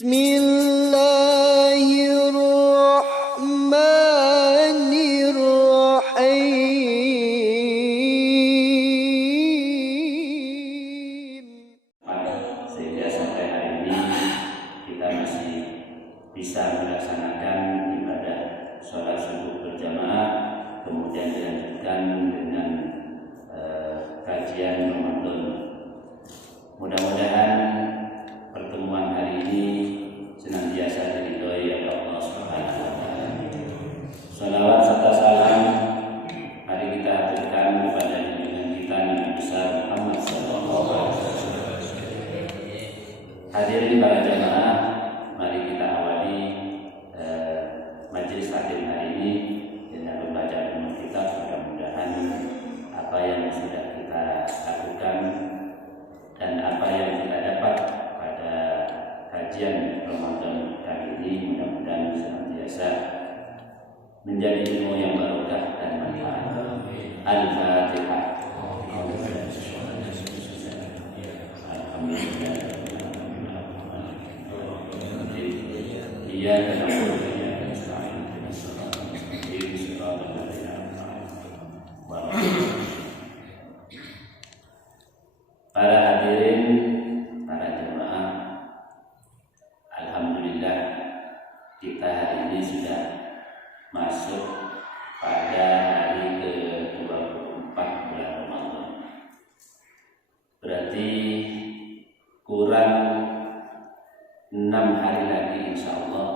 Bismillahirrahmanirrahim. Sehingga sampai hari ini kita masih bisa melaksanakan ibadah sholat subuh berjamaah, kemudian dilanjutkan dengan kajian Ramadan. Mudah-mudahan pertemuan hari ini senantiasa diridhoi oleh Allah Subhanahu wa taala. Salawat serta salam mari kita haturkan kepada junjungan kita Nabi besar Muhammad sallallahu alaihi wasallam. Hadirin para jamaah, mari kita awali majelis taklim hari ini dengan membaca doa kita. Mudah-mudahan apa yang sudah kita lakukan dan apa yang kita dapat pada kajian Ramadan kali ini mudah-mudahan senantiasa menjadi ilmu yang barokah dan manfaat. Al-Fatihah. Alhamdulillah. Iyyaka na'budu wa iyyaka nasta'in. Ihdinas siratal ladzina an'amta 'alaihim. Para hadirin, para jemaah, alhamdulillah kita hari ini sudah masuk pada hari ke-24 bulan Ramadan. Berarti kurang 6 hari lagi insya Allah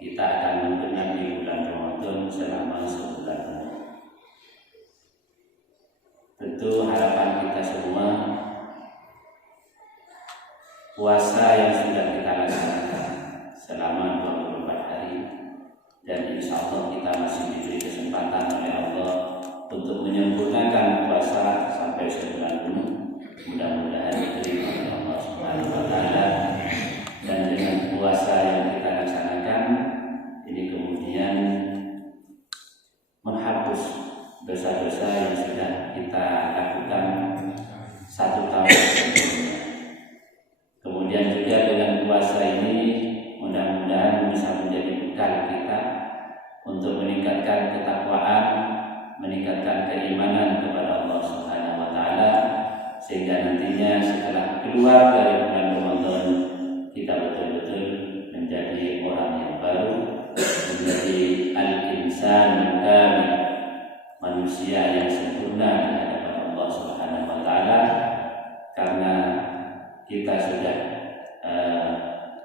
kita akan menggenapi bulan Ramadan selama sebulan penuh. Tentu harapan kita semua puasa yang sudah kita laksanakan selama 24 hari dan insya Allah kita masih diberi kesempatan oleh Allah untuk menyempurnakan puasa sampai sebulan penuh. Mudah-mudahan diterima oleh Allah Subhanahu wa taala. Dan dengan puasa yang kita laksanakan ini kemudian menghapus dosa-dosa yang sudah kita lakukan 1 tahun sebelumnya. Kemudian juga dengan puasa ini mudah-mudahan bisa menjadi bekal kita untuk meningkatkan ketakwaan, meningkatkan keimanan kepada Allah Subhanahu wa taala, sehingga nantinya setelah keluar dari bulan Ramadan kita betul-betul menjadi orang yang baru, menjadi al-insan kamil, manusia yang sempurna di hadapan Allah Subhanahu wa taala, karena kita sudah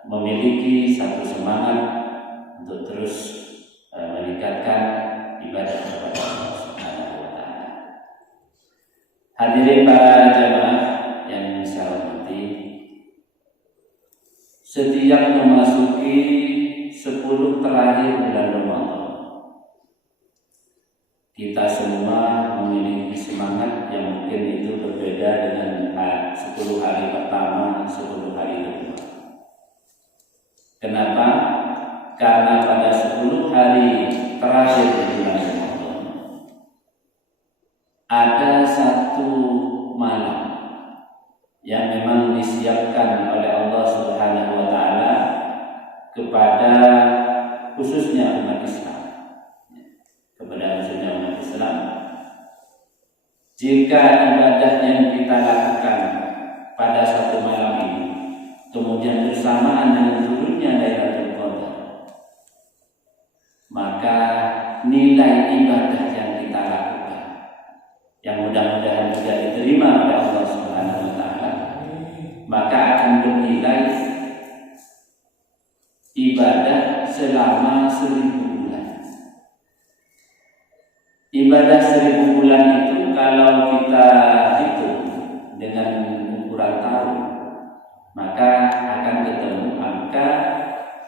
memiliki satu semangat untuk terus meningkatkan ibadah kepada Allah Subhanahu wa taala. Hadirin para jamaah yang saya hormati, setiap memasuki 10 terakhir bulan Ramadan, kita semua memiliki semangat yang mungkin itu berbeda dengan 10 hari pertama, 10 hari kedua. Kenapa? Karena pada 10 hari terakhir bulan Ramadan ada satu malam yang memang disiapkan oleh Allah Subhanahu wa taala kepada khususnya umat Islam. Kepada khususnya umat Islam. Jika ibadah yang kita lakukan pada satu malam ini kemudian bersamaan dengan turunnya Lailatul Qadar, maka nilai ibadah yang kita lakukan yang mudah-mudahan juga diterima oleh Allah Subhanahu wa taala, maka akan bernilai ibadah selama 1000 bulan. Ibadah 1000 bulan itu kalau kita hitung dengan ukuran tahun, maka akan ketemu angka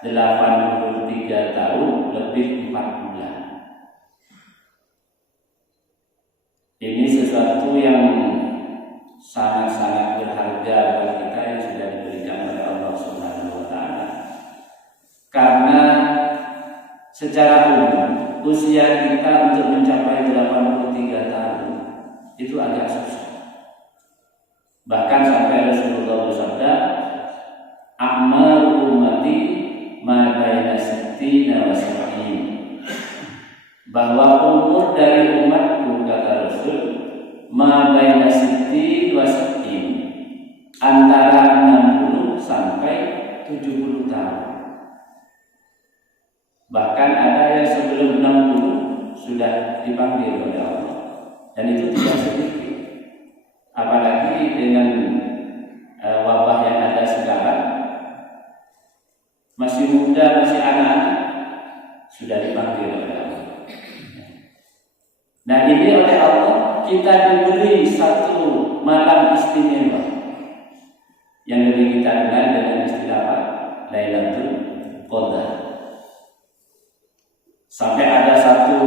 83 tahun lebih 4 bulan. Ini sesuatu yang sangat-sangat berharga bagi kita yang sudah diberikan oleh Allah Subhanahu wa taala. Karena secara umum usia kita untuk mencapai 83 tahun itu agak susah. Bahkan sampai Rasulullah bersabda, "A'maru ummati bahwa umur dari umatku, kata Rasul, ma baina siti wa sittin, antara 60 sampai 70 tahun. Bahkan ada yang sebelum 60 sudah dipanggil oleh Allah, dan itu tidak sedikit. Apalagi dengan wabah yang ada sekarang, masih muda, masih anak-anak sudah dipanggil oleh Allah. Nah, ini oleh Allah kita diberi satu malam istimewa yang lebih kita kenal dengan istilah apa? Lailatul Qadar. Sampai ada satu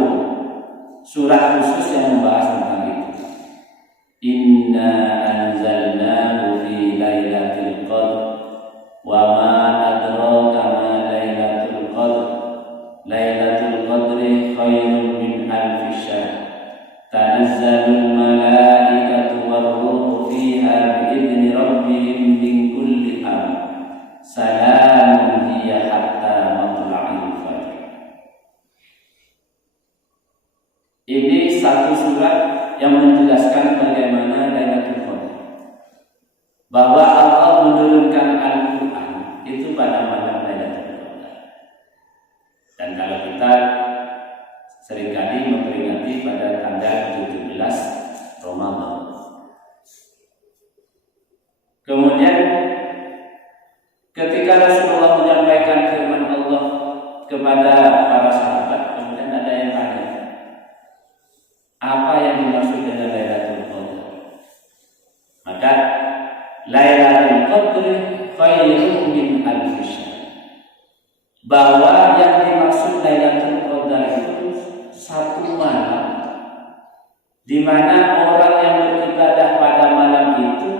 surat khusus yang membahas tentang itu. Inna anzalnahu fi lailatul qadr wa ma adraka ma lailatul qadr. Lailatul qadri khairun min alfi syahr. Tanazzalul malaikatu war-ruhu fiha bi'idzni rabbihim min kulli amr. Salamun hiya hatta matla'il fajr. Ini satu surat yang menjelaskan bagaimana Lailatul Qadar, bahwa Allah menurunkan Al-Quran itu pada malam Lailatul Qadar. Dan kalau kita seringkali memperingati pada tanggal 17 Ramadan. Kemudian ketika Rasulullah menyampaikan firman Allah kepada para sahabat, kemudian ada yang tanya, apa yang dimaksud dengan Lailatul Qadar? Maka Lailatul Qadar khairun min alfi syahr, bahwa yang dimaksud Lailatul Qadar itu satu malam di mana orang yang beribadah pada malam itu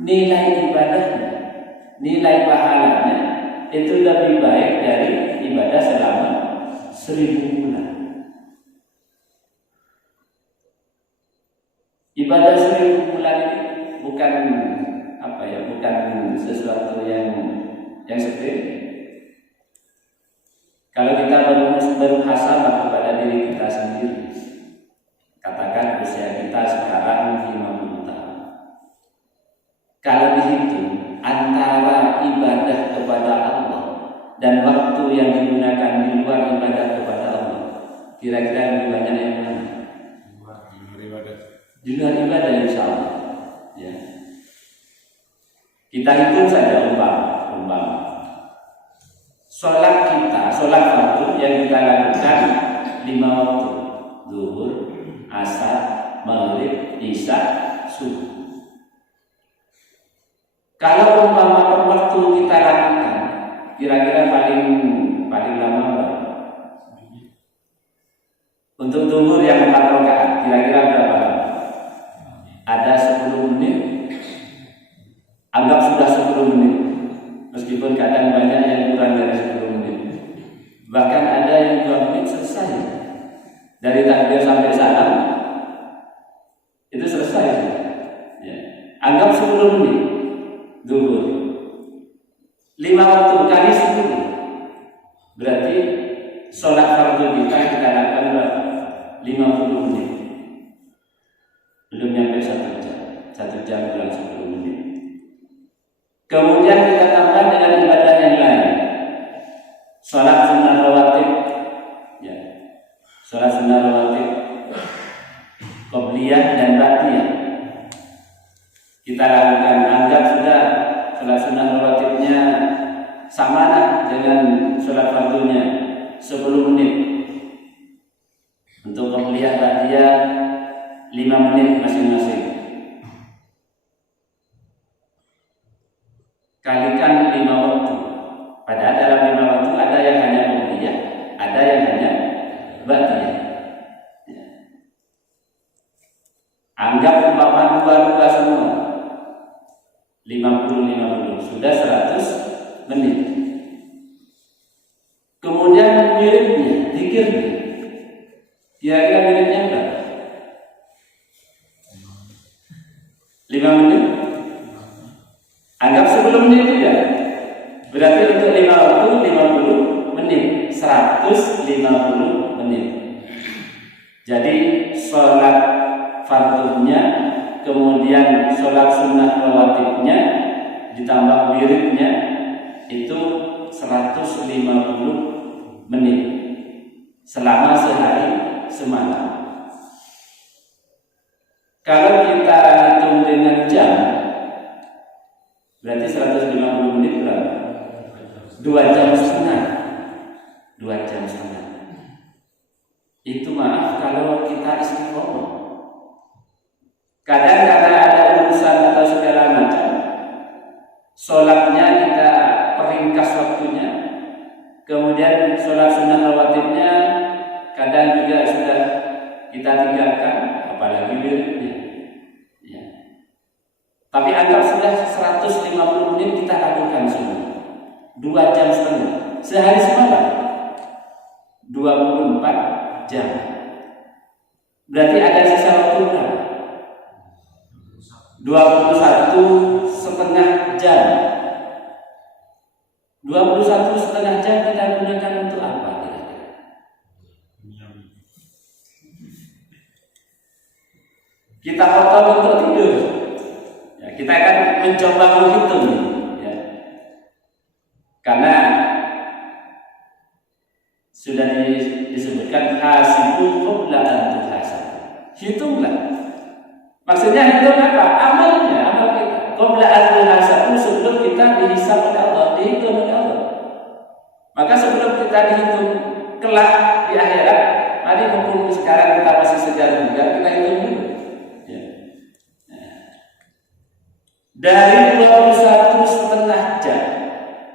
nilai ibadahnya, nilai pahalanya itu lebih baik dari ibadah selama 1000 bulan. Ibadah 1000 bulan ini bukan apa ya, bukan sesuatu yang sepele. Kalau kita bermuhasabah kepada diri kita sendiri, katakan usia kita sekarang 50 tahun. Kalau dihitung antara ibadah kepada Allah dan waktu yang digunakan di luar ibadah kepada Allah, kira-kira lebih banyak yang mana? Di luar ibadah, insya Allah. Ya. Kita hitung saja umpama. Sholat kita, sholat fardu yang kita lakukan 5 waktu: zuhur, asar, maghrib, isya, subuh. Kalau umpama per waktu kita lakukan, kira-kira paling lama berapa? Untuk zuhur yang 4 rakaat, kira-kira berapa? Ada 10 menit. Anggap sudah 10 menit. Meskipun kadang banyak yang kurang dari 10 menit. Bahkan ada yang 2 menit selesai. Dari takbir sampai salam itu selesai. Ya. Anggap 10 menit zuhur. 5 waktu kali 10. Berarti sholat fardu kita lakukan berapa? 50 menit. Belum nyampe 1 jam. 1 jam kurang 10 menit. Kemudian kita tambah dengan ibadah yang lain. Sholat sunnah rawatib, ya. Sholat sunnah rawatib, qobliyah dan ba'diyah. Kita lakukan, anggap sudah sholat sunnah rawatibnya sama dengan sholat fardunya 10 menit. Untuk qobliyah ba'diyah 5 menit masing-masing. Kalikan 5 waktu. Padahal dalam 5 waktu ada yang hanya qobliyah, ada yang hanya ba'diyah. Ya. Anggap umpama 2 semua. 50 sudah 100 menit. Kemudian wiridnya, zikirnya. Kira-kira wiridnya berapa? 5 menit. Anggap 10 menit juga. Berarti untuk 5 waktu 50 menit, 150 menit. Jadi sholat fardunya, kemudian sholat sunnah rawatibnya, ditambah wiridnya itu 150 menit selama sehari semalam. Kalau kita hitung dengan jam, berarti 150 menit berapa? 2 jam setengah. 2 jam setengah. Itu maaf kalau kita istiqomah. Kadang karena ada urusan atau segala macam, sholatnya kita peringkas waktunya, kemudian sholat sunnah rawatibnya kadang juga sudah kita tinggalkan, apalagi wiridnya. Ya. Tapi anggap sudah 150 menit kita lakukan semua. 2 jam setengah sehari semalam, 24 jam. Berarti ada sisa waktu berapa? 21,5 jam. 21,5 jam kita gunakan untuk apa kira-kira? Kita potong untuk tidur. Ya, kita akan mencoba menghitung, ya. Karena sudah disebutkan hasibu qabla an tuhasab. Hitunglah. Maksudnya hitung apa? Amalnya, amal kita. Qabla an tuhasab, sebelum kita dihisab oleh Allah, dihitung oleh Allah. Maka sebelum kita dihitung kelak di akhirat, mari mumpung sekarang kita masih segar juga, kita hitung dulu. Ya. Dari 21,5 jam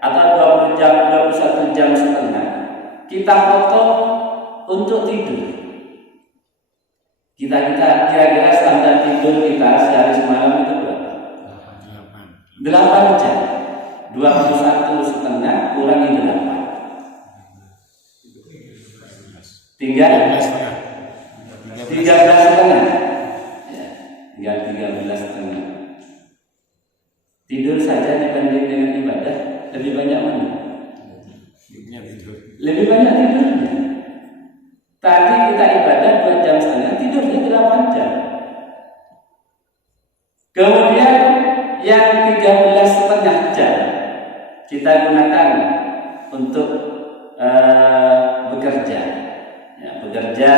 atau 21 jam setengah kita potong untuk tidur. Kita kira-kira standar tidur kita sehari semalam itu berapa? 8 jam. 21,5 kurangi 8. Tinggal 13,5. Ya, tinggal 13,5. Tidur saja dibanding dengan ibadah lebih banyak mana? Lebih banyak tidurnya. Tadi kita ibadah 2 jam setengah, tidurnya 8 jam. Kemudian yang 13,5 jam kita gunakan untuk bekerja. Ya, bekerja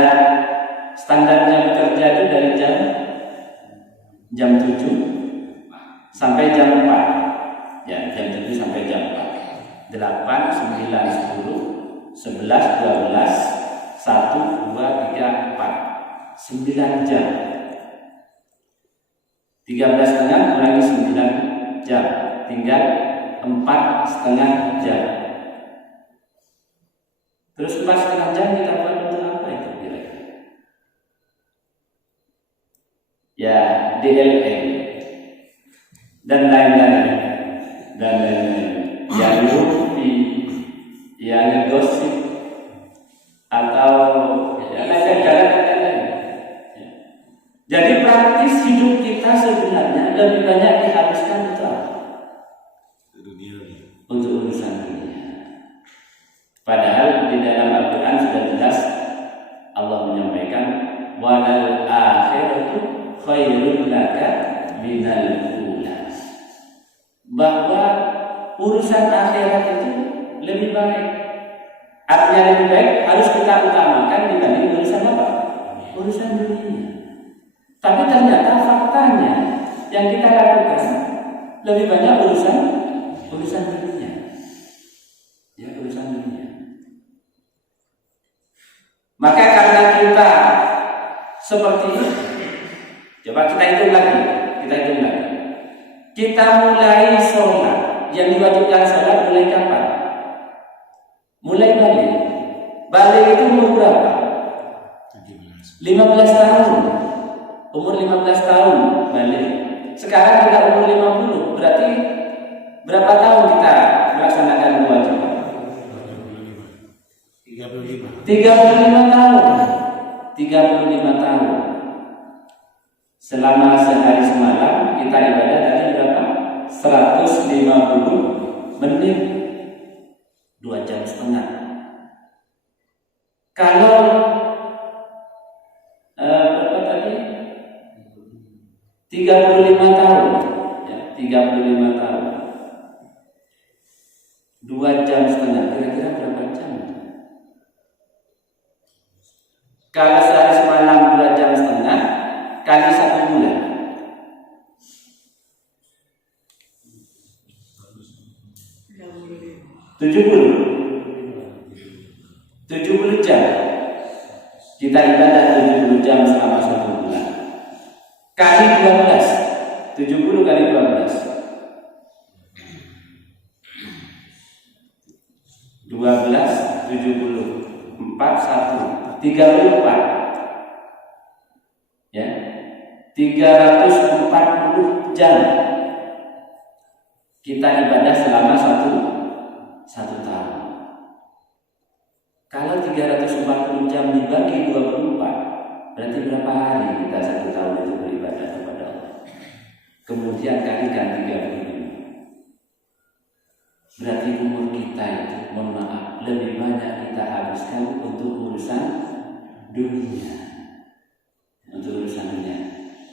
standarnya bekerja itu dari jam 7 sampai jam 4. Ya, jam 7 sampai jam 4. 8, 9, 10, 11, 12, 1, 2, 3, 4. 9 jam. 13,5 kurangi 9 jam, tinggal 4,5 jam. Terus 4,5 jam kita buat untuk apa itu kira-kira? Ya, DLM dan lain-lain. Yang rupi, yang ngegosip, atau lain-lain. Jadi praktis hidup kita sebenarnya lebih banyak dihabiskan untuk apa? Untuk urusan dunia. Padahal di dalam Al-Quran sudah jelas Allah menyampaikan walal akhiratu khairul laka minal ula, bahwa urusan akhirat itu lebih baik. Artinya lebih baik harus kita utamakan dibanding urusan apa? Urusan dunia. Tapi ternyata faktanya yang kita lakukan lebih banyak urusan dunia. Ya, urusan dunia. Maka karena kita seperti itu, coba kita hitung lagi. Kita mulai sholat, yang diwajibkan sholat mulai kapan? Mulai balik. Balik itu umur berapa? 15 tahun. Umur 15 tahun balik. Sekarang kita umur 50. Berarti berapa tahun kita melaksanakan kewajiban? 35 tahun. 35 tahun. Selama sehari semalam kita ibadah tadi berapa? 150 menit. 2 jam setengah. Kalau 35 tahun, ya, 35 tahun. 2 jam setengah, kira-kira berapa jam? Kalau sehari semalam 2 jam setengah, kali 1 bulan. 70 jam. Kita ibadah 70 jam selama 1 bulan. Kali 12. 70 kali 12. 12, 70, 4, 1, 34. Ya. 340 jam kita ibadah selama satu tahun. Kalau 340 jam dibagi 24, berarti berapa hari kita 1 tahun itu beribadah kepada Allah? Kemudian kalikan 35. Berarti umur kita itu, mohon maaf, lebih banyak kita habiskan untuk urusan dunia. Untuk urusan dunia.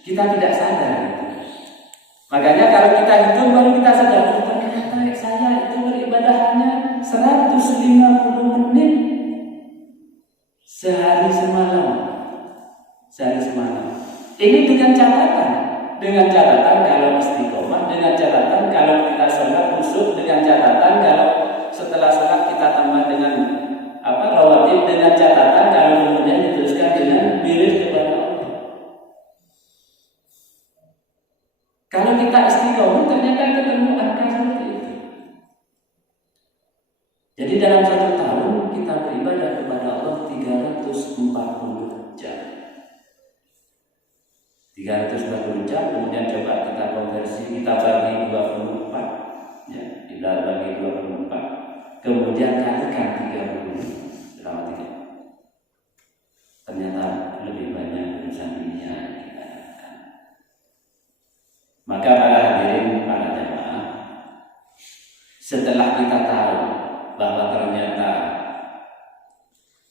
Kita tidak sadar itu. Makanya kalau kita hitung baru kita sadar, ternyata saya itu beribadah hanya 150 menit sehari semalam. Sehari semalam. Ini dengan catatan kalau istiqomah, dengan catatan kalau kita sholat khusyuk, dengan catatan kalau setelah sholat kita tambah dengan rawatib, dengan catatan kalau kemudian diteruskan dengan wirid kepada Allah. Kalau kita istiqomah ternyata ketemu angka seperti itu. Jadi dalam 1 tahun kita beribadah kepada Allah 340 jam. 340 jam, kemudian coba kita konversi, kita bagi 24, ya, kita bagi 24, kemudian kalikan 30 selama 3. Ternyata lebih banyak urusan dunia yang kita lakukan. Maka para hadirin, para jamaah, setelah kita tahu bahwa ternyata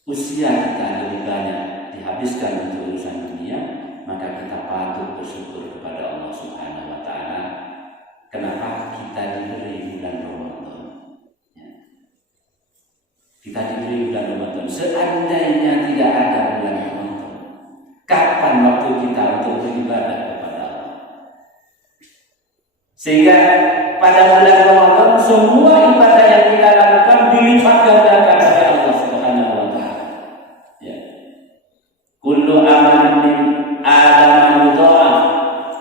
usia kita lebih banyak dihabiskan untuk urusan dunia, maka kita patut bersyukur kepada Allah Subhanahu wa Ta'ala. Kenapa kita diberi bulan Ramadan? Ya. Kita diberi bulan Ramadan. Seandainya tidak ada bulan Ramadan, kapan waktu kita untuk beribadah kepada Allah? Sehingga pada bulan Ramadan semua ibadah yang kita lakukan dilipat gandakan oleh Allah Subhanahu wa Ta'ala. Ya. Kullu amalin min Adam yudha'af,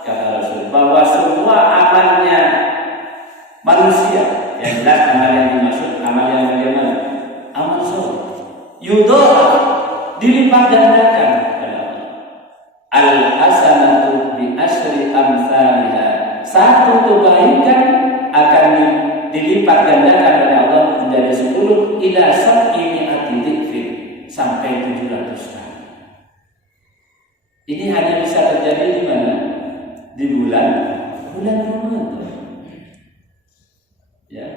kata Rasul, bahwa semua amalnya manusia, yang jelas amal yang dimaksud amal yang bagaimana? Amal soleh. Yudha'af, dilipat gandakan kepada Allah. Al hasanatu bi asyri amsalha. Satu kebaikan akan dilipat gandakan oleh Allah menjadi 10 ila sab'i mi'ati dzikrin, sampai 700 kali. Ini hanya bisa terjadi di mana? Di bulan Ramadan. Ya.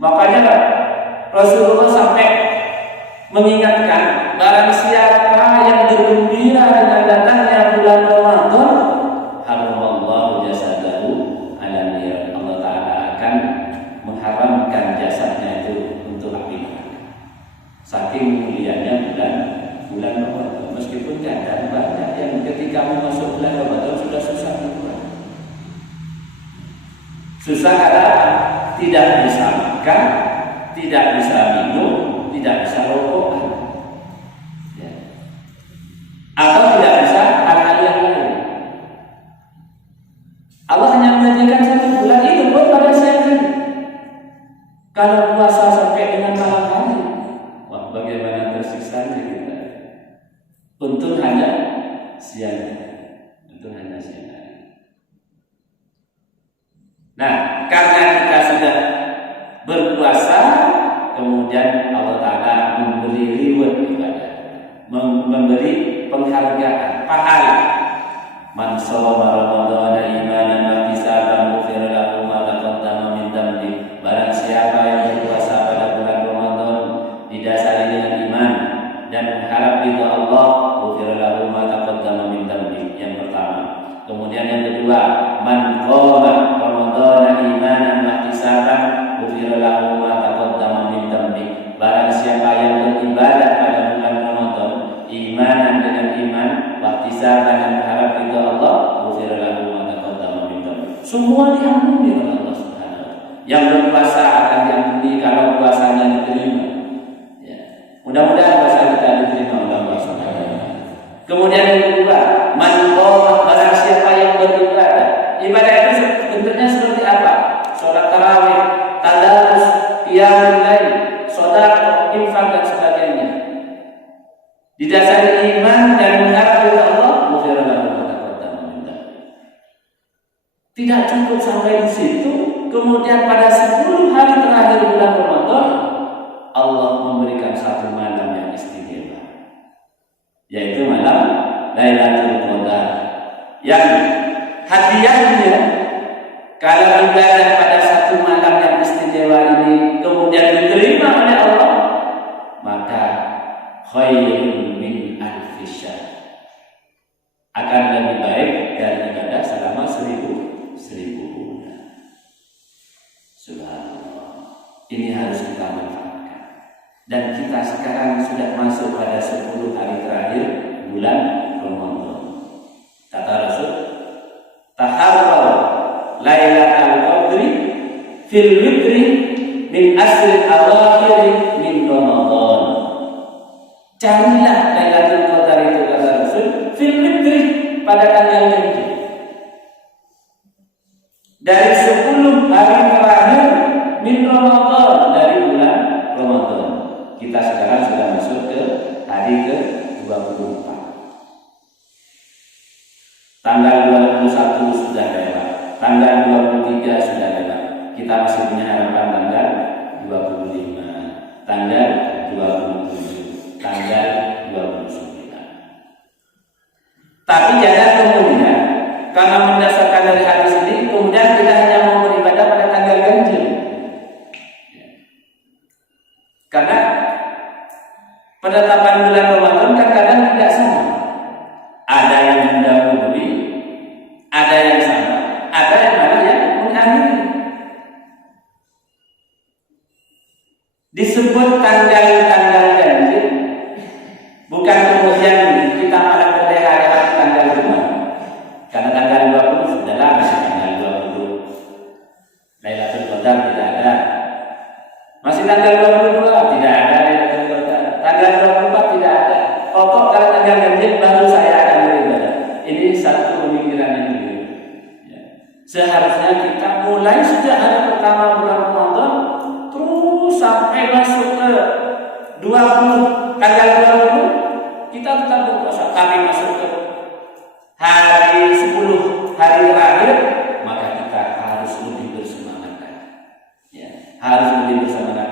Makanya Rasulullah sampai mengingatkan, barang siapa yang bergembira dengan datangnya bulan Ramadan, haramallahu jasadahu ala nar. Allah Ta'ala akan mengharamkan jasadnya itu untuk api neraka. Saking mulianya bulan Ramadan. Meskipun kadang banyak yang ketika masuk bulan Ramadan sudah susah keluar. Susah karena apa? Tidak bisa makan, tidak bisa minum, tidak bisa rokokan, ya. Atau tidak bisa hal-hal yang lain. Allah hanya menjanjikan 1 bulan itu pun pada siang hari. Kalau puasa sampai dengan malam hari, wah bagaimana tersiksanya kita. Untung hanya siang. Nah, karena kita sudah berpuasa, kemudian Allah Ta'ala memberi reward ibadah, memberi penghargaan, pahala. Man shoma Ramadhana imanan wa ihtisaban ghufira lahu ma taqaddama min dhanbi. Barang siapa yang berpuasa pada bulan Ramadan didasari dengan iman dan mengharap ridha Allah, ghufira lahu ma taqaddama min dhanbi. Yang pertama, Kemudian yang kedua, man qama ramadhana imanan wa ihtisaban ghufira lahu ma taqaddama min dhanbi. Barang siapa yang beribadah pada bulan Ramadan imanan dengan iman wa ihtisaban dan berharap ridha Allah, ghufira lahu ma taqaddama min dhanbi. Semua diampuni oleh Allah Subhanahu wa taala. Yang berpuasa akan diampuni kalau puasanya diterima. Ya. Mudah-mudahan puasa kita diterima oleh Allah Subhanahu wa taala. Kemudian yang kedua, man qama, barang siapa yang beribadah. Ibadah itu bentuknya seperti apa? Salat tarawih, tadarus, qiyamul lail, sedekah, infak dan sebagainya. Didasari iman dan mengharap kepada Allah, ghufira lahu ma taqaddama min dhanbi. Tidak cukup sampai di situ, kemudian pada 10 hari terakhir bulan Ramadan Allah memberikan satu malam yang istimewa, yaitu malam Lailatul Qadar, yang hadiahnya kalau ibadah pada satu malam yang istimewa ini kemudian diterima oleh Allah, maka khairun min alfi syahr, akan lebih baik dari ibadah selama 1000 bulan. Subhanallah. Ini harus kita manfaatkan. Dan kita sekarang sudah masuk pada 10 hari terakhir bulan Ramadan. Kata Rasul, taharraw lailatul qadri fil witri min asril awakhir min Ramadan. Carilah Lailatul Qadar itu, kata Rasul, fil witri, pada tanggal genjil. Dari 10 hari terakhir min Ramadan, dari bulan Ramadan. Kita sekarang sudah masuk ke hari ke-24. Tanggal 21 sudah lewat, tanggal 23 sudah lewat. Kita masih punya harapan tanggal 25, tanggal 27, tanggal 29. Tapi jangan kemudian karena mendasarkan dari hadis ini kemudian kita hanya mau beribadah pada tanggal ganjil. Karena penetapan bulan Ramadan kadang-kadang tidak sama. Ada yang mendahului, ada yang sama, ada yang malah yang mengakhiri. Disebut tanggal-tanggal ganjil, bukan kemudian kita malah berleha-leha tanggal 5. Karena tanggal 20 sudahlah, masih tanggal 20 Lailatul Qadar tidak ada. Masih tanggal 22 tidak ada Lailatul Qadar. Tanggal 24 tidak ada. Pokok kalau tanggal ganjil baru saya akan beribadah. Ini satu pemikiran yang keliru. Ya. Seharusnya kita mulai sejak hari pertama bulan Ramadan terus sampai masuk ke 20, tanggal 20 kita tetap berpuasa. Tapi masuk ke hari 10 hari terakhir, maka kita harus lebih bersemangat. Ya, harus lebih bersemangat.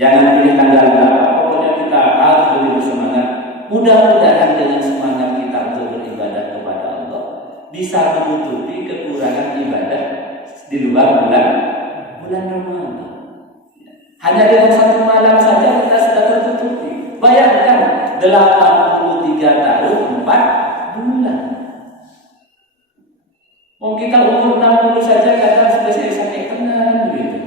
Jangan pilih tanggal berapa, pokoknya kita harus lebih bersemangat. Mudah-mudahan dengan semangat kita untuk beribadah kepada Allah bisa menutupi kekurangan ibadah di luar bulan Ramadan. Hanya dengan satu malam saja kita sudah tertutupi. Bayangkan 83 tahun 4 bulan. Kita umur 60 saja kadang sudah sakit tengah begitu.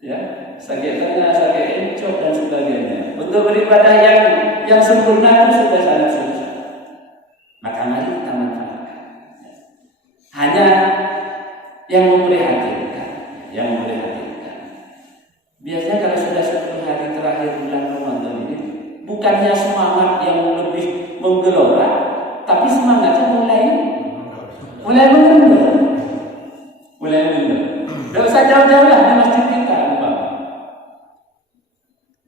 Ya, sakit tengah, sakit encok dan sebagainya. Untuk beribadah yang sempurna itu sudah sangat susah. Maka mari kita manfaatkan. Hanya yang memprihatinkan, Biasanya kalau sudah 10 hari terakhir bulan Ramadan ini, bukannya semangat yang lebih menggelora, tapi semangatnya mulai menurun. Tidak usah jauh-jauh lah di masjid kita.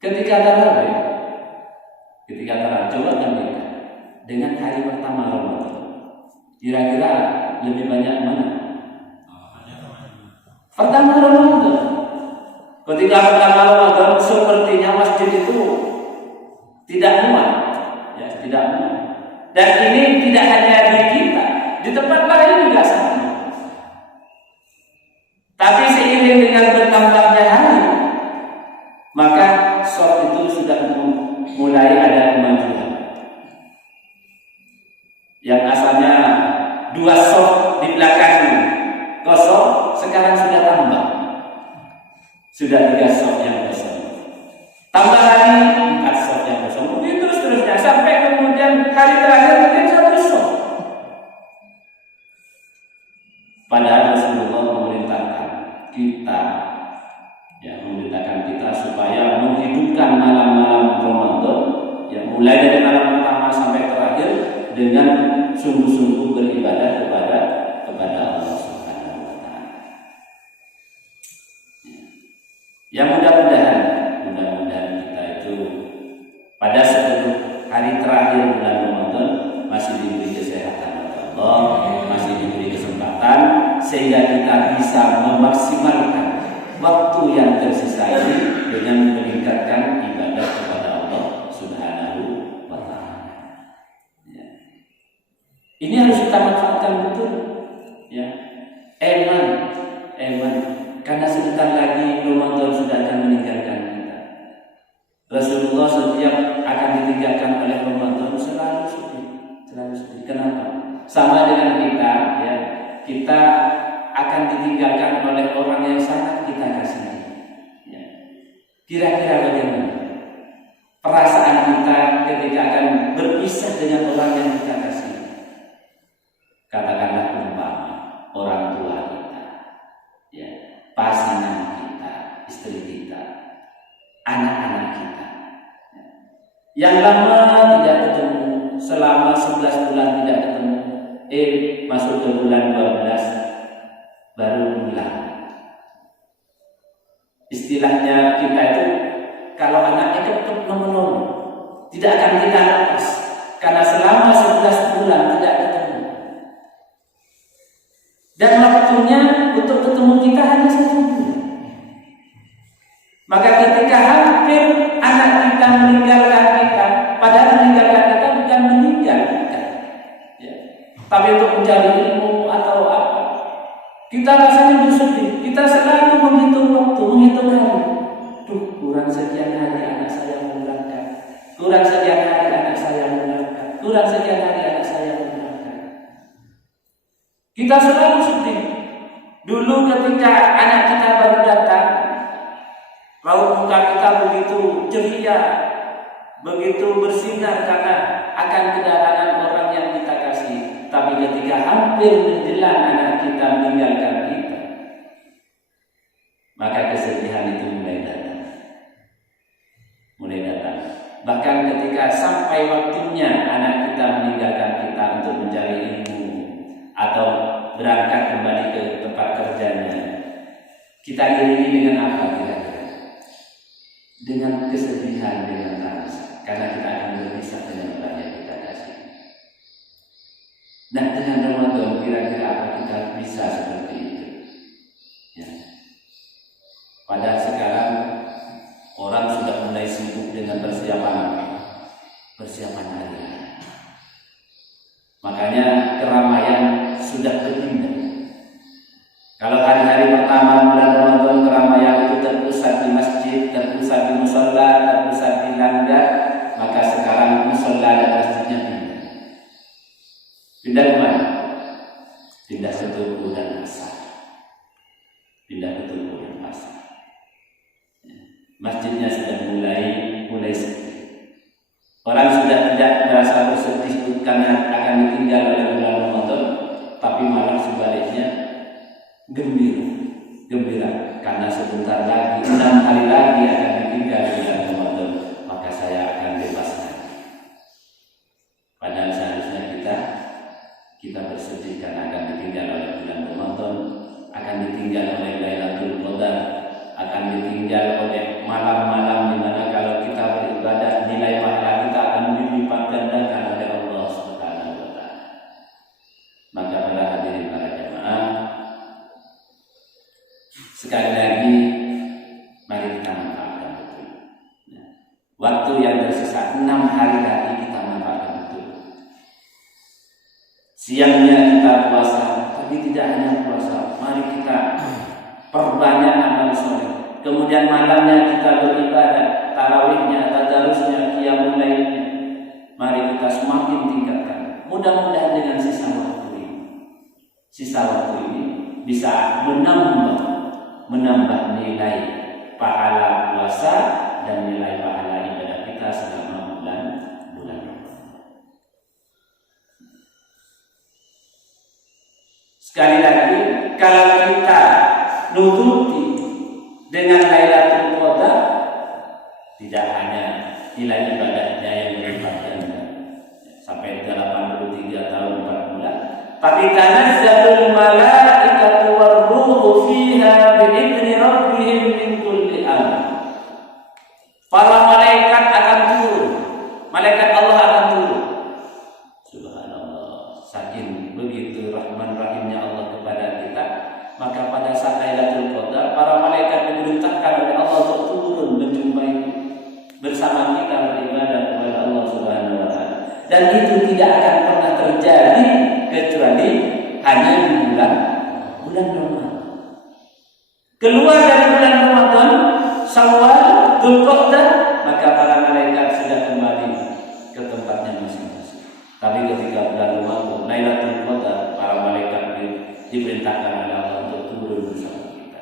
Ketika tarawih, coba bandingkan dengan hari pertama Ramadan. Kira-kira lebih banyak mana? Pertama Ramadan. Ketika pertama Ramadan, sepertinya masjid itu tidak muat, tidak muat. Dan ini tidak hanya di kita, di tempat lain juga sama. Tapi seiring dengan bertambahnya hari, maka shop itu sudah mulai ada kemajuan. Yang asalnya 2 soft di belakang kosong, sekarang sudah tambah. Sudah 3 soft yang kosong. Tambah lagi 4 soft yang kosong. Begitu seterusnya sampai kemudian hari terakhir mungkin 1 soft. Padahal Rasulullah memerintahkan kita, supaya menghidupkan malam-malam Ramadan, mulai dari malam pertama sampai terakhir dengan sungguh-sungguh beribadah kepada Allah Subhanahu wa taala. Yang mudah-mudahan kita itu pada 10 hari terakhir bulan Ramadan masih diberi kesehatan oleh Allah, masih diberi kesempatan sehingga kita bisa memaksimalkan waktu yang tersisa ini dengan meningkatkan ibadah kepada Allah Subhanahu wa taala. Ini harus kita manfaatkan betul, ya. Eman, karena sebentar lagi Ramadan sudah akan meninggalkan kita. Rasulullah setiap akan ditinggalkan oleh Ramadan selalu sedih. Kenapa? Sama dengan kita, ya. Kita akan ditinggalkan oleh orang yang sangat kita kasihi. Ya. Kira-kira bagaimana perasaan kita ketika akan berpisah dengan orang yang kita kasihi? Katakanlah umpama orang tua kita, ya, pasangan kita, istri kita, anak-anak kita, ya, yang lama tidak ketemu, selama 11 bulan tidak ketemu, masuk ke bulan 12 baru pulang. Istilahnya kita itu kalau anaknya tetap nomor tidak akan kita lepas karena selama 11 bulan tidak ketemu. Dan waktunya untuk ketemu kita hanya 1 bulan. Maka ketika hampir anak kita meninggalkan kita, padahal meninggalkan kita bukan meninggal kita, ya, tapi untuk mencari ilmu atau apa, kita rasanya bersedih. Kita selalu menghitung waktu, menghitung hari. Kurang sekian hari anak saya berangkat. Kurang sekian hari anak saya berangkat. Kurang sekian hari anak saya berangkat. Kita selalu sedih. Dulu ketika anak kita baru datang, raut muka kita begitu ceria, begitu bersinar karena akan kedatangan orang yang kita kasih. Tapi ketika hampir menjelang anak kita meninggalkan kita, maka kesedihan itu mulai datang. Bahkan ketika sampai waktunya anak kita meninggalkan kita untuk mencari ilmu atau berangkat kembali ke tempat kerjanya, kita iringi dengan apa kira-kira? Dengan kesedihan, dengan tangis, karena kita akan berpisah dengan orang yang kita kasih. Nah, dengan Ramadan kira-kira apa kita bisa seperti itu? Ya. Padahal sekarang orang sudah mulai sibuk dengan persiapan hari raya. Makanya keramaian sudah berpindah. Kalau hari-hari pertama bulan Ramadan keramaian itu terpusat di masjid, terpusat di musola, terpusat di langgar, maka sekarang musola dan masjidnya pindah. Pindah ke mana? Pindah ke Tugu dan Pasar. Masjidnya sudah mulai sepi. Orang sudah tidak merasa bersedih karena akan ditinggal oleh bulan Ramadan, tapi malah sebaliknya gembira karena sebentar lagi, 6 hari lagi akan ditinggal bulan Ramadan, maka saya akan bebas lagi. Padahal seharusnya kita bersedih karena akan ditinggal oleh bulan Ramadan, akan ditinggal oleh Lailatul Qadar, akan ditinggal oleh malam-malam di mana kalau kita beribadah nilai pahala kita akan dilipat gandakan oleh Allah Subhanahu wa taala. Maka para hadirin para jamaah, sekali lagi mari kita manfaatkan betul. Waktu yang tersisa 6 hari lagi kita manfaatkan betul. Siangnya kita puasa, tapi tidak hanya puasa, mari kita perbanyak amal soleh. Kemudian malamnya kita beribadah, tarawihnya, tadarusnya, qiyamul lailnya. Mari kita semakin tingkatkan. Mudah-mudahan dengan sisa waktu ini bisa menambah nilai pahala puasa dan nilai pahala ibadah kita selama bulan Ramadan. Sekali lagi, kalau kita nututi dengan Lailatul Qadar, tidak hanya nilai ibadahnya yang berlipat ganda sampai 83 tahun 4 bulan, tapi tanazzalul malaikatu war-ruhu fiha bi'izni rabbihim min kulli amr. Para malaikat akan turun, malaikat Allah akan turun. Subhanallah, saking begitu rahman rahimnya Allah kepada kita, maka pada saat Lailatul Qadar para malaikat diperintahkan oleh Allah untuk turun menjumpai bersama kita beribadah kepada Allah Subhanahu wa taala. Dan itu tidak akan pernah terjadi kecuali hanya di bulan Ramadan. Keluar dari bulan Ramadan, Syawal, Dzulqa'dah, maka para malaikat sudah kembali ke tempatnya masing-masing. Tapi ketika bulan Ramadan, Lailatul Qadar, para malaikat diperintahkan oleh Allah untuk turun bersama kita.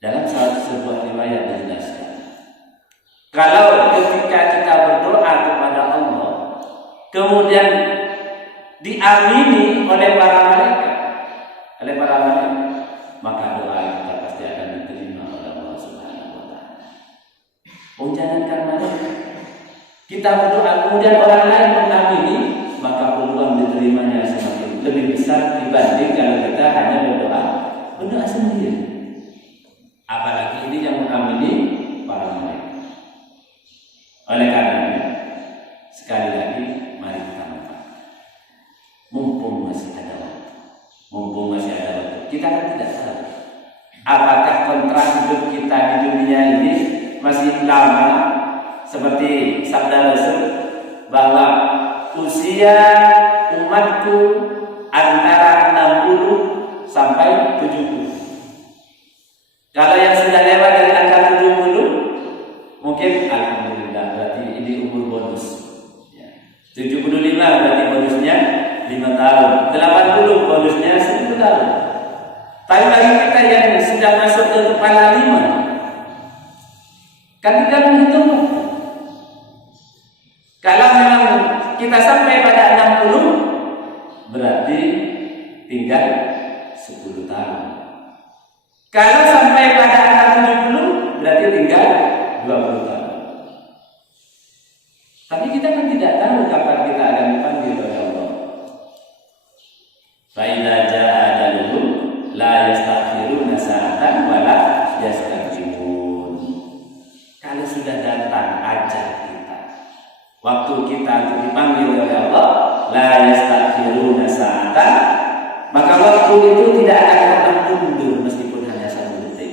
Dalam sebuah riwayat dijelaskan, kalau ketika kita berdoa kepada Allah, kemudian diamini oleh para malaikat, maka doa kita pasti akan diterima oleh Allah Subhanahu wa taala. Jangankan malaikat, kita berdoa kemudian orang lain mengamini, maka peluang diterimanya semakin lebih besar dibanding kalau kita hanya berdoa sendiri. Apalagi ini yang mengamini para malaikat. Oleh karenanya, sekali lagi mari kita manfaatkan. Mumpung masih ada waktu. Kita kan tidak tahu apakah kontrak hidup kita di dunia ini masih lama, seperti sabda Rasul bahwa usia umatku antara 60 sampai 70. Kalau yang sudah lewat dari angka 70, mungkin alhamdulillah, berarti ini umur bonus. 75 berarti bonusnya 5 tahun, 80 bonusnya 10 tahun. Tapi bagi kita yang sudah masuk ke kepala 5, kan kita menghitung. Kalau memang kita sampai pada 60, berarti tinggal 10 tahun. Kalau sampai pada angka 70, berarti tinggal 20 tahun. Tapi kita kan tidak tahu kapan kita akan dipanggil oleh Allah. Fa idza jaa ajaluhum la yastakhiruna sa'atan wa la yastaqdimun. Kalau sudah datang ajal kita, waktu kita untuk dipanggil oleh Allah, la yastakhiruna sa'atan, maka waktu itu tidak akan pernah mundur meskipun hanya 1 detik.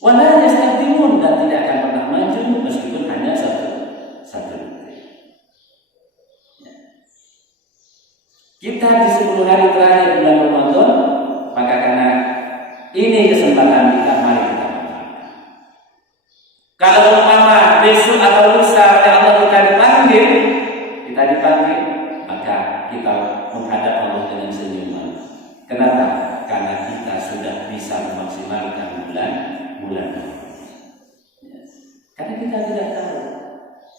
Wa la yastaqdimun, dan tidak akan pernah maju meskipun hanya satu detik. Kita di 10 hari terakhir bulan Ramadan, maka karena ini kesempatan kita, mari kita manfaatkan. Kalau umpama besok atau lusa oleh Allah kita dipanggil, maka kita menghadap Allah dengan senyuman. Kenapa? Karena kita sudah bisa memaksimalkan bulan Ramadan. Karena kita tidak tahu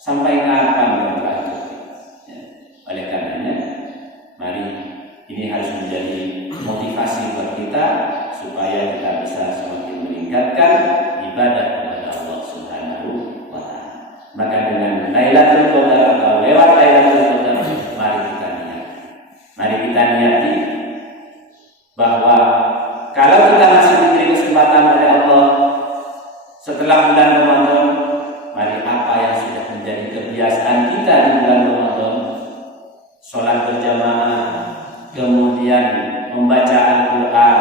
sampai kapan yang terakhir. Oleh karenanya, mari ini harus menjadi motivasi buat kita supaya kita bisa semakin meningkatkan ibadah kepada Allah Subhanahu wa taala. Maka dengan Lailatul Qadar atau lewat Lailatul Qadar, mari kita niati bahwa kalau kita masih diberi kesempatan oleh Allah setelah bulan Ramadan, mari apa yang sudah menjadi kebiasaan kita di bulan Ramadan, sholat berjamaah, kemudian membaca Al-Quran,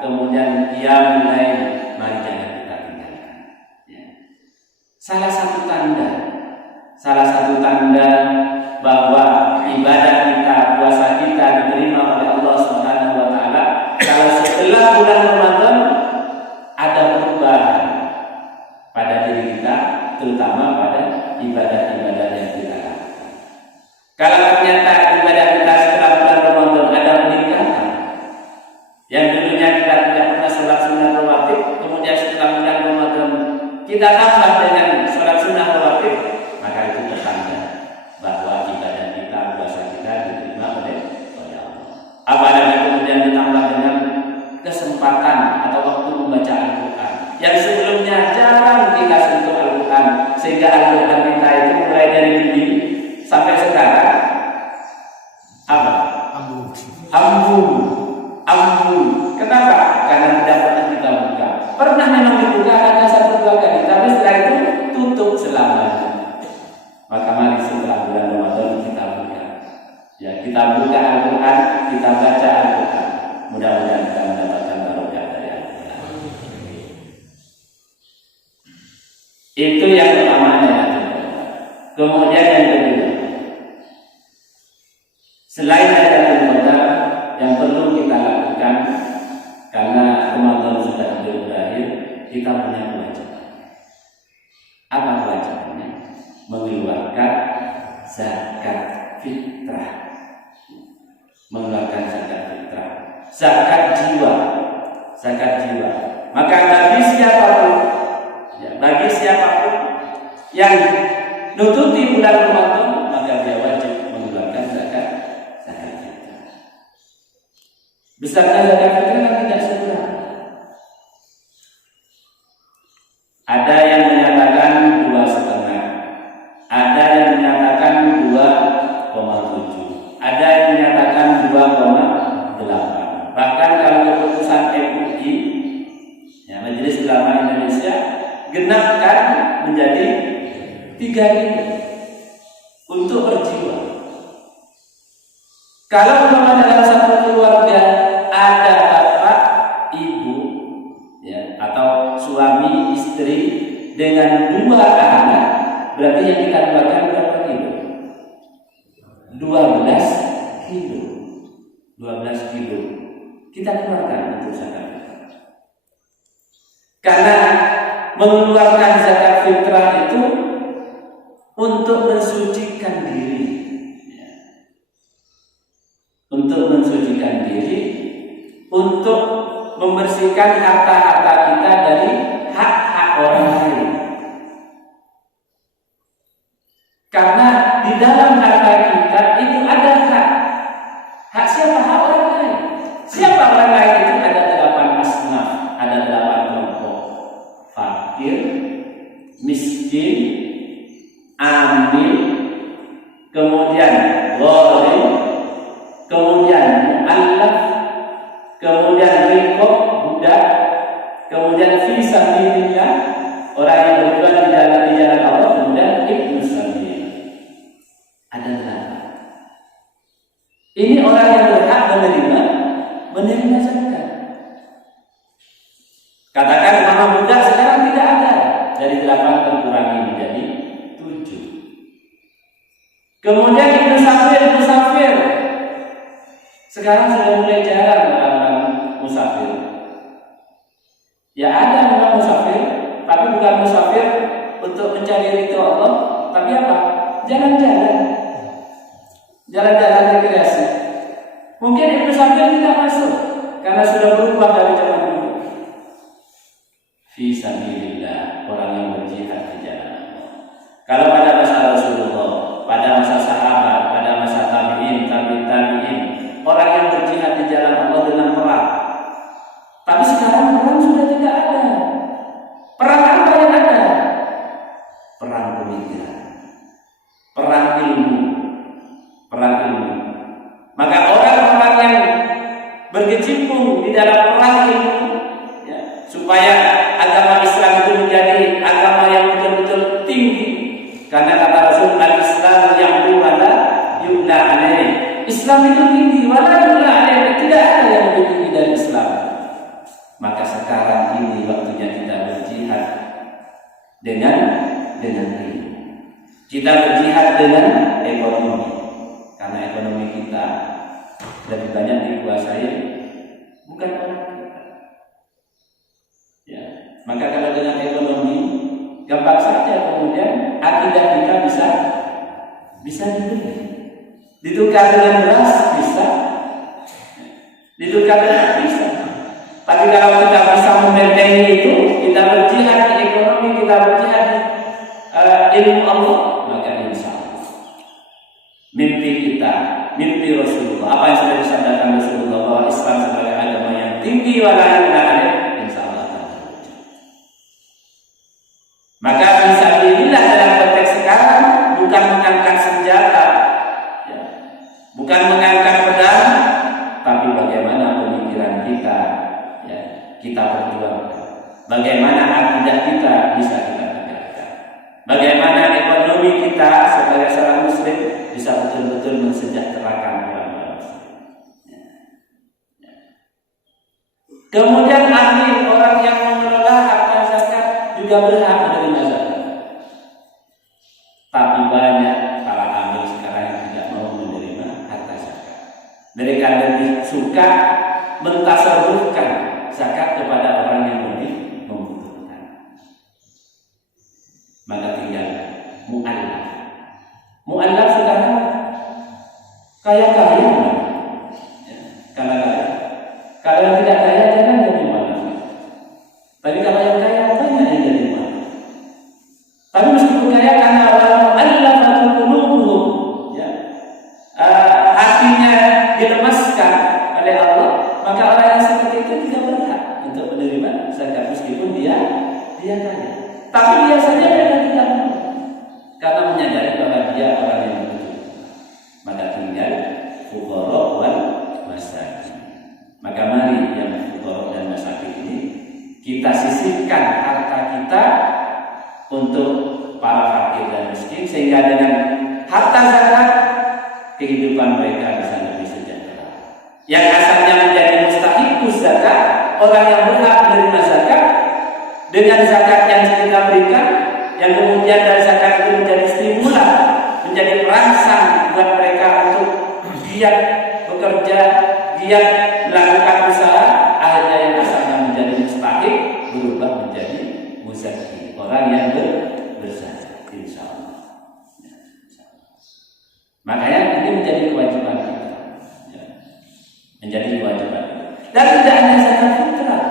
kemudian qiyamul lail, mari jangan kita tinggalkan. Salah satu tanda bahwa ibadah kita, puasa kita diterima oleh Allah Subhanahu wa taala kalau setelah bulan Ramadan ada perubahan pada diri kita, terutama pada ibadah-ibadah yang kita lakukan. kita tambah dengan sholat sunnah rawatib, maka itu pertanda bahwa ibadah kita, puasa kita diterima oleh Allah. Apalagi kemudian ditambah dengan kesempatan atau waktu membaca Al-Quran yang sebelumnya jarang kita sentuh Al-Quran, sehingga Al-Quran kita itu mulai dari dini sampai sekarang apa? Ambung. Kenapa? Karena tidak pernah kita buka. Pernah memang dibuka hanya 1-2 kali, tapi setelah itu tutup selamanya. Maka mari setelah bulan Ramadan kita buka. Ya, kita buka Al-Quran, kita baca Al-Quran. Mudah-mudahan kita mendapatkan barokah dari Al-Quran. Itu yang pertama ya. Kemudian yang kedua, selain Lailatul Qadar yang perlu kita lakukan karena Ramadan sudah berakhir, kita punya kewajiban. Apa kewajibannya? Mengeluarkan zakat fitrah. Mengeluarkan zakat fitrah. Zakat jiwa. Maka bagi siapapun yang nututi bulan Ramadan, maka dia wajib mengeluarkan zakat fitrah. Besarnya zakat fitrah kan tidak seberapa. Ada yang menyatakan 2,5, ada yang menyatakan 2,7, ada yang menyatakan 2,8. Bahkan kalau keputusan MUI, ya, Majelis Ulama Indonesia, genapkan menjadi 3.000 untuk berjiwa. Kalau dalam satu keluarga ada bapak, ibu, ya, atau suami, istri dengan 2 anak, berarti yang kita keluarkan berapa kilo? 12 kilo. 12 kilo kita keluarkan untuk zakat. Karena mengeluarkan zakat fitrah itu untuk mensucikan diri, ya. Untuk mensucikan diri, untuk membersihkan harta-harta kita dari hak-hak orang lain. Karena di dalam harta kita itu ada hak. Hak siapa? Hak orang lain. Siapa orang lain itu? Ada 8 asnaf, ada 8 kelompok. Fakir, miskin, amil, kemudian gharim, kemudian mu'allaf, kemudian riqab, budak, kemudian fi sabilillah, orang yang berjuang di jalan Allah, kemudian ibnu sabil. Ada 8. Ini orang yang berhak menerima zakat. Katakan nama budak sekarang tidak ada, dari 8 terkurangi menjadi 7. Kemudian ibnu musafir sekarang sudah mulai jarang orang musafir. Ya ada memang musafir, tapi bukan musafir untuk mencari ridho Allah, tapi apa? Jalan-jalan rekreasi. Mungkin ibnu musafir tidak masuk karena sudah berubah dari zaman dulu. Fi sabilillah, orang yang berjihad di jalan Allah. Kalau pada masa Rasulullah, pada masa sahabat, pada masa tabi'in, orang yang berjihad di jalan Allah dengan perang. Tapi sekarang perang sudah tidak ada. Perang apa yang ada? Perang pemikiran, perang ilmu. Maka orang-orang yang berkecimpung di dalam perang ilmu, ya, supaya agama Islam itu menjadi agama yang betul-betul tinggi. Karena kata Rasul, al-Islam yang wala yu'la alaih. Islam itu tinggi, wala yu'la alaih. Tidak ada yang lebih tinggi dari Islam. Maka sekarang ini waktunya kita berjihad dengan ilmu. Kita berjihad dengan ekonomi. Karena ekonomi kita lebih banyak dikuasai bukan orang kita. Ya, maka kalau dengan ekonomi gampang saja kemudian akidah kita bisa dibeli. Ditukar dengan beras bisa. Ditukar dengan bisa. Tapi kalau kita bisa membentengi itu, kita berjihad di ekonomi, kita akidah kita bisa kita tegakkan. Bagaimana ekonomi kita sebagai seorang muslim bisa betul-betul mensejahterakan orang-orang muslim. Kemudian ahli orang yang mengelola harta zakat juga berhak menerima zakat. Tapi banyak para amil sekarang yang tidak mau menerima harta zakat. Mereka lebih suka mentasarrufkan zakat kepada orang yang lebih membutuhkan. Maka tinggal mu'allaf. Mu'allaf sekarang kaya-kaya, karena kaya. Kalau yang tidak kaya jangan jadi mu'allaf. Tapi kalau yang kaya banyak yang jadi mu'allaf. Tapi meskipun kaya karena wal mu'allafatul qulubuhum, ya, hatinya dilemaskan oleh Allah, maka orang yang seperti itu tidak berhak untuk menerima zakat meskipun dia kaya. Tapi biasanya dia tidak mau karena menyadari bahwa dia orang yang butuh. Maka tinggal fuqara wal masakin. Maka mari yang fuqara dan masakin ini kita sisihkan harta kita untuk para fakir dan miskin, sehingga dengan harta zakat kehidupan mereka bisa lebih sejahtera. Yang asalnya menjadi mustahiqus zakat, orang yang berhak menerima zakat, dengan zakat yang kita berikan, yang kemudian dari zakat itu menjadi stimulan, menjadi perangsang buat mereka untuk giat bekerja, giat melakukan usaha, akhirnya yang asalnya menjadi mustahik berubah menjadi muzaki, orang yang berzakat, insyaallah. Makanya ini menjadi kewajiban kita, ya. Menjadi kewajiban. Dan tidak hanya zakat fitrah,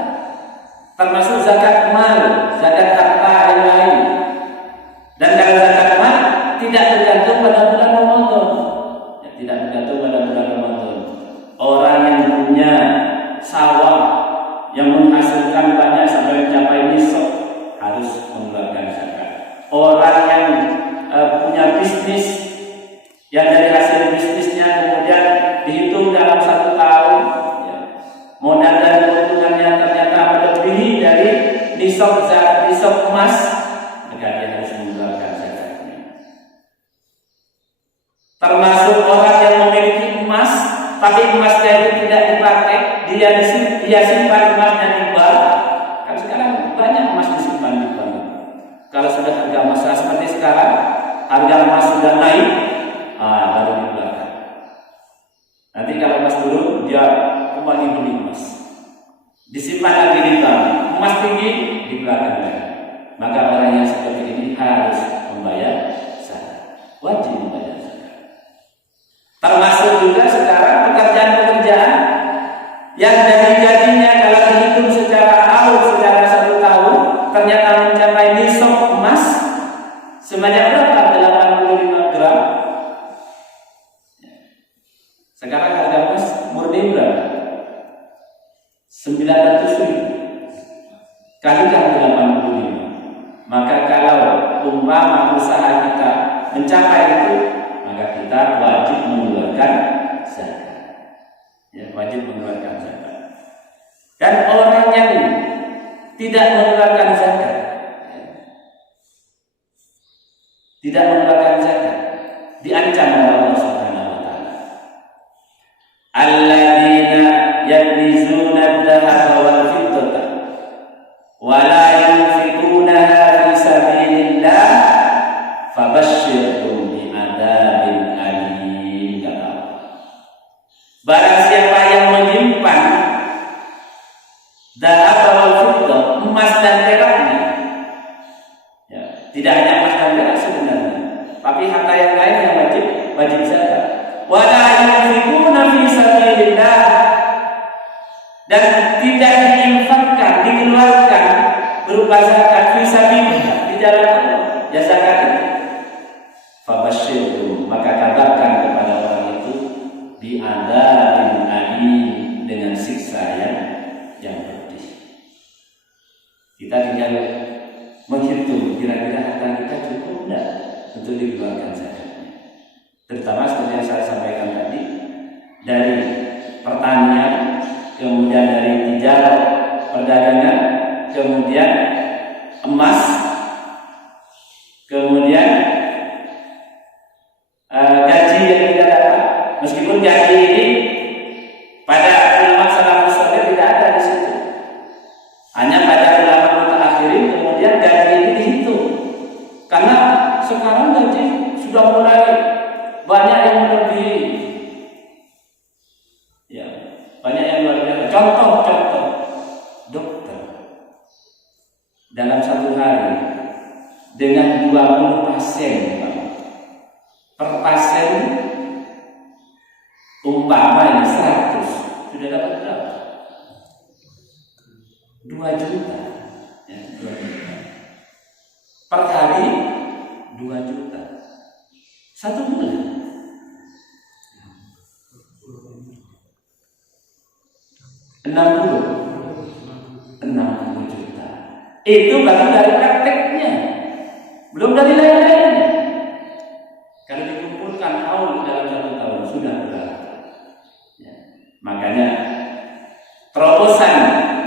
termasuk zakat mal, zakat harta yang lain. Dan kalau zakat mal tidak tergantung pada bulan Ramadan, ya, tidak tergantung pada bulan Ramadan. Orang yang punya sawah yang menghasilkan banyak sampai mencapai nisab harus mengeluarkan zakat. Orang yang punya bisnis yang dari hasil bisnisnya kemudian dihitung dalam 1 tahun, ya, modal dan keuntungannya ternyata melebihi dari nisab emas, maka dia harus mengeluarkan zakatnya. Termasuk orang yang memiliki emas, tapi emasnya itu tidak dipakai, dia simpan emasnya di bank. Kan sekarang banyak emas disimpan di bank. Kalau sudah harga emas seperti sekarang, harga emas sudah naik, baru dikeluarkan. Nanti kalau emas turun, dia kembali beli emas, disimpan lagi di bank. Emas tinggi dikeluarkan lagi. Maka orang yang seperti ini harus membayar zakat, wajib membayar zakat. Termasuk juga sekarang pekerjaan-pekerjaan yang dari gajinya kalau dihitung secara tahun, secara 1 tahun, ternyata mencapai nisab emas sebanyak berapa? 85 gram. Sekarang harga emas murni berapa? 900.000 kalikan 85. Maka kalau umpama usaha kita mencapai itu, maka kita wajib mengeluarkan zakat. Ya, wajib mengeluarkan zakat. Dan orang yang tidak mengeluarkan zakat, ya, tidak mengeluarkan zakat, diancam oleh Allah Subhanahu wa taala. Alladzina yaknizuna adh-dhahaba wal fiddata wa la yunfiqunaha fi sabilillah fabashshirhum bi'adzabin alim. Barang siapa yang menyimpan dhahaba wal fiddah, emas dan peraknya, ya, tidak hanya emas dan perak sebenarnya, tapi harta yang lain yang wajib zakat. Wa la yunfiquna fi sabilillah, dan tidak diinfakkan, dikeluarkan berupa zakat fi sabilillah, di jalan Allah, ya zakat itu. Fabashshirhum, maka kabarkan kepada orang itu bi'adzabin alim, dengan siksa yang pedih. Kita tinggal menghitung kira-kira harta kita cukup enggak untuk dikeluarkan zakatnya. Terutama seperti yang saya sampaikan tadi, dari pertanian, kemudian dari tijarah, perdagangan, kemudian emas, kemudian gaji yang kita dapat, meskipun gaji ini pada ulama salafus saleh tidak ada di situ, hanya pada ulama mutaakhirin kemudian gaji ini dihitung, karena sekarang gaji sudah mulai banyak yang melebihi, ya, banyak yang luar biasa. Contoh dokter dalam satu hari dengan 20 pasien, per pasien umpamanya 100, sudah dapat berapa? 2 juta, ya, 2 juta. Per hari 2 juta. 1 bulan 60 juta. Itu baru dari prakteknya, belum dari lain-lainnya. Kalau dikumpulkan haul dalam 1 tahun sudah berapa? Ya. Makanya terobosan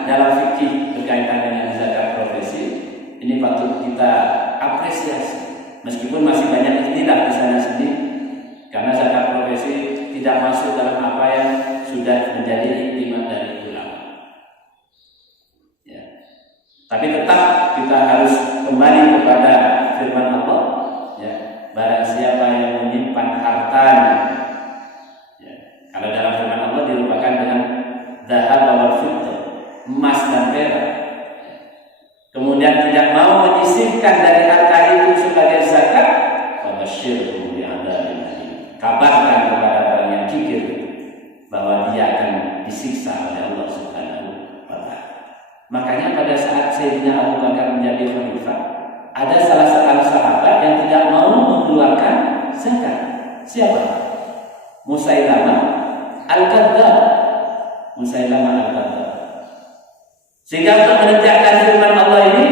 dalam fikih berkaitan dengan zakat profesi ini patut kita apresiasi, meskipun masih banyak istilah di sana sini, karena zakat profesi tidak masuk dalam apa yang sudah menjadi intimat dari ulama. Ya. Tapi tetap kita harus kembali kepada firman Allah. Ya. Barang siapa yang menyimpan hartanya, ya. Kalau dalam firman Allah dirupakan dengan dzahab wal fiddah, emas dan perak, kemudian tidak mau menyisihkan dari harta itu sebagai zakat, fabasyirhum bi'adzabin alim. Kabarkan kepada orang yang kikir bahwa dia akan disiksa oleh Allah Subhanahu wa ta'ala. Makanya pada saat Sayyidina Abu Bakar menjadi khalifah, ada salah seorang sahabat yang tidak mau mengeluarkan zakat. Siapa? Musailamah Al-Kadzdzab. Musailamah Al-Kadzdzab. Sehingga untuk menegakkan firman Allah ini,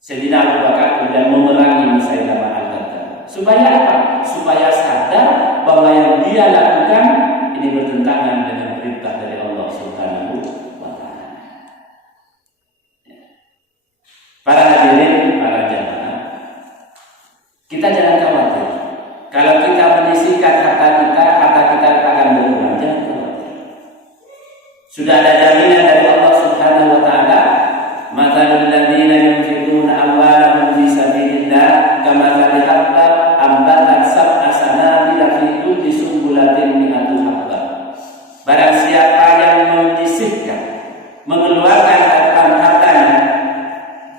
Sayyidina Abu Bakar kemudian memerangi Musailamah Al-Kadzdzab. Supaya apa? Supaya sadar bahwa yang dia lakukan ini bertentangan dengan perintah dari Allah Subhanahu wa ta'ala. Para hadirin, para jamaah, kita jangan khawatir. Kalau kita menyisihkan harta kita akan berkurang. Jangan khawatir. Sudah ada jaminan dari Allah Subhanahu wa ta'ala, mathalul ladzina yunfiquna amwalahum fi sabilillah kamathali habbatin ambatat sab'a sanabila fi kulli sunbulatin mi'atu habbah. Barang siapa yang menyisihkan, mengeluarkan hartanya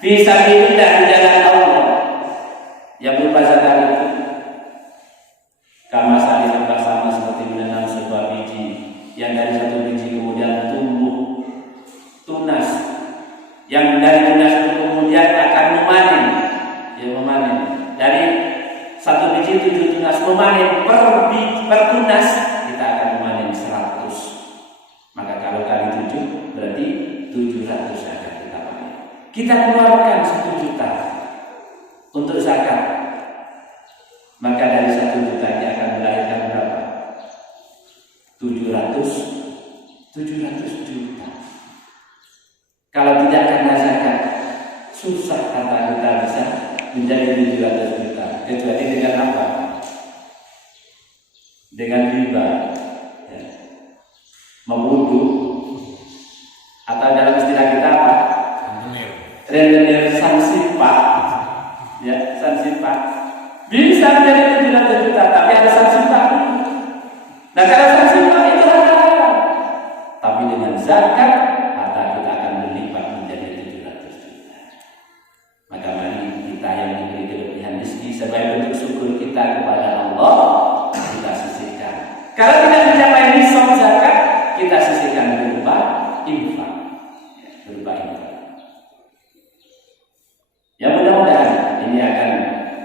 fi sabilillah, di jalan Allah, yang berupa zakat itu, kama sali habba, sama seperti menanam sebuah biji yang dari satu biji kemudian tumbuh tunas, yang dari tunas itu kemudian akan memanen, ya, memanen dari satu biji 7 tunas, memanen per tunas kita akan memanen 100. Maka kalau kali 7 berarti 700 akan kita panen. Kita keluarkan 1 juta untuk zakat, maka dari 1 juta ini akan melahirkan berapa? 700 juta. Kalau tidak kena zakat, susah harta kita bisa menjadi 700 juta. Kecuali dengan apa? Dengan riba, ya, membunuh, atau dalam istilah kita apa? Rentenir sanksi pak, ya, sanksi pak. Bisa menjadi 700 juta, tapi ada sanksi pak. Nah, kalau sanksi pak itu halal, tapi dengan zakat harta kita akan berlipat menjadi 700 juta. Maka mari kita yang memiliki kelebihan rezeki sebagai bentuk syukur kita kepada Allah, kita sisihkan. Kalau tidak mencapai nisab zakat, kita sisihkan berupa infak, berupa infak. Ya, mudah-mudahan ini akan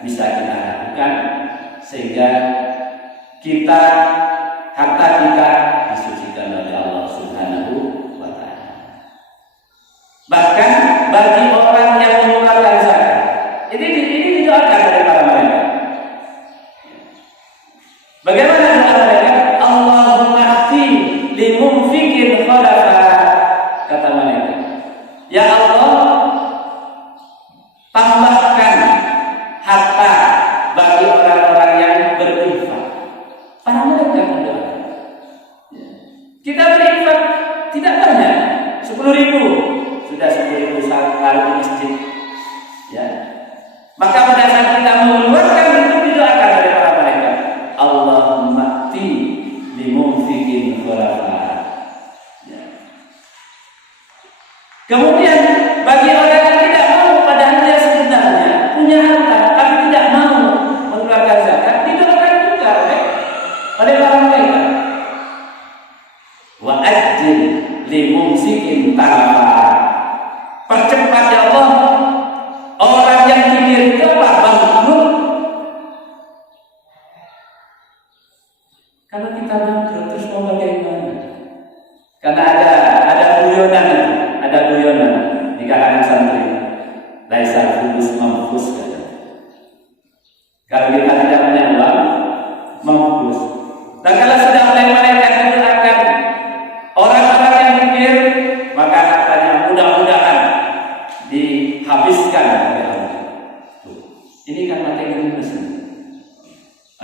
bisa kita lakukan sehingga kita, harta kita disucikan oleh Allah Subhanahu wa ta'ala. Bahkan bagi orang yang mengeluarkan zakat, ini didoakan oleh para malaikat. Bagaimana doa mereka? Allahumma khti limunfiqin khalafa, kata malaikat. Ya Allah, masjid. Ya. Maka pada saat kita mengeluarkan itu didoakan oleh para malaikat. Allahumma ti limunfiqin khulafa. Ya. Kemudian bagi orang yang tidak mau, padahal dia sebenarnya punya harta tapi tidak mau mengeluarkan zakat, didoakan juga oleh para malaikat. Wa ajil limumsikin talafa. Percepat ya Allah orang yang pikir itu apa? Bangkrut. Kalau kita bangkrut terus mau bagaimana? Karena ada guyonan di kalangan santri. Laisa fulus mampus kata. Kalau kita tidak punya uang, mampus. Dan kalau sudah mulai malaikat itu akan orang-orang yang mikir, maka katanya mudah-mudahan dihabiskan oleh Allah. Ini kan materi mesin.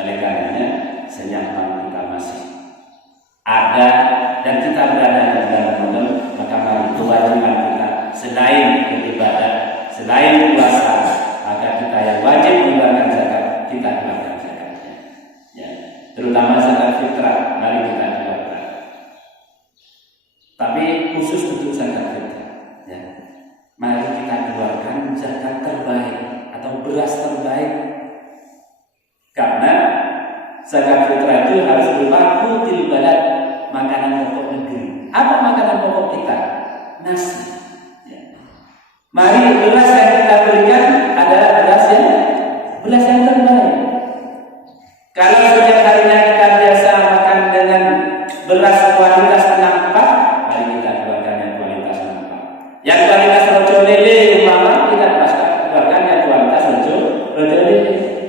Oleh karenanya senyaman kita masih ada dan kita berada di dalam modal, maka kewajiban kita selain beribadah, selain puasa, maka kita yang wajib mengeluarkan zakat, kita keluarkan zakatnya. Ya, terutama zakat fitrah, mari kita keluarkan. Tapi khusus untuk zakat fitrah, ya, mari kita keluarkan zakat terbaik atau beras terbaik, karena zakat fitrah itu harus berupa qutil balad, makanan pokok negeri. Apa makanan pokok kita? Nasi. Ya. Mari beras yang kita berikan adalah beras yang terbaik. Kalau setiap harinya kita biasa makan dengan beras kualitas 64, mari kita keluarkan yang kualitas 64. Yang kualitas rojo lele umpama kita keluarkan yang kualitas rojo lele.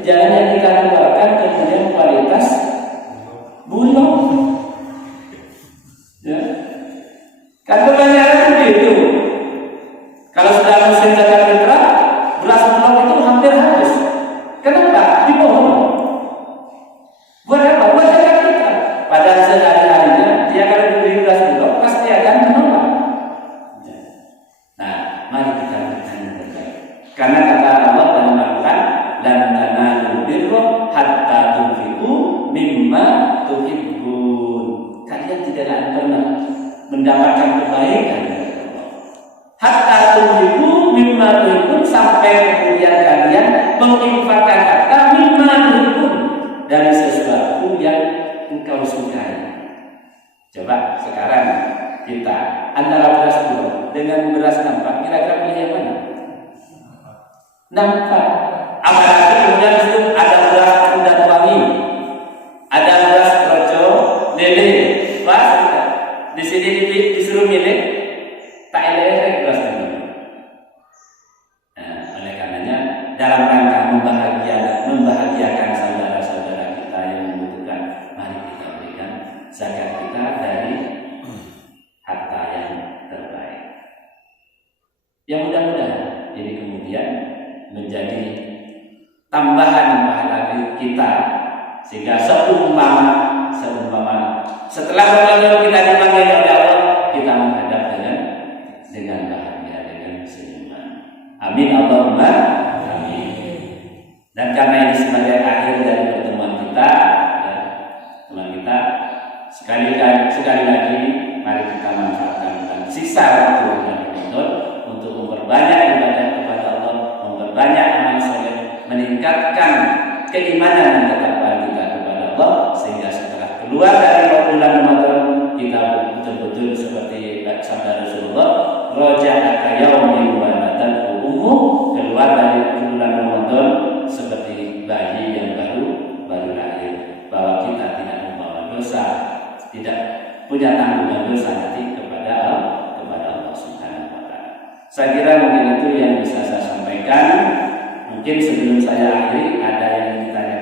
Jangan yang kita keluarkan kemudian kualitas bulog. Ya. Kan kebanyakan begitu. Kalau sudah musim zakat fitrah, beras bulog itu hampir habis. Kenapa? Dibohong. Buat apa? Buat zakat fitrah. Padahal sehari-harinya dia kalau diberi beras bulog pasti akan menolak. Ya. Nah, mari kita berikan yang terbaik. Karena kata Allah dalam Al-Quran, dan tanalul birra hatta tunfiqu mimma tuhibbun. Kalian tidak akan pernah mendapatkan kebaikan dari Allah. Hatta tunfiqu mimma tuhibbun, sampai kemudian kalian menginfakkan harta mimma tuhibbun, dari sesuatu yang engkau sukai. Coba sekarang kita antara beras bulog dengan beras nampak, kira-kira pilih yang mana? Nampak. Apalagi kemudian itu ada beras kuda wangi, ada beras rojo lele. Wah, di sini disuruh milih, tak elek beras ini. Nah, oleh karenanya dalam rangka membahagiakan saudara-saudara kita yang membutuhkan, mari kita berikan zakat kita dari harta yang terbaik. Yang mudah-mudahan ini kemudian menjadi tambahan pahala kita, sehingga seumpama setelah benar-benar kita dipanggil oleh Allah, kita menghadap dengan bahagia, dengan senyuman. Amin Allahumma amin. Dan karena ini sebagai akhir dari pertemuan kita, sekali lagi mari kita manfaatkan sisa waktu yang Ramadan untuk memperbanyak ibadah kepada Allah, memperbanyak amal saleh, meningkatkan keimanan dan ketakwaan kita kepada Allah, sehingga setelah keluar dari bulan Ramadan kita betul-betul seperti sabda Rasulullah, raja'aka yaumin wa natal ummu, keluar dari bulan Ramadan seperti bayi yang baru lahir, bahwa kita tidak membawa dosa, tidak punya tanggungan dosa nanti kepada Allah Subhanahu wa taala. Saya kira mungkin itu yang bisa saya sampaikan. Mungkin sebelum saya akhiri ada yang ditanya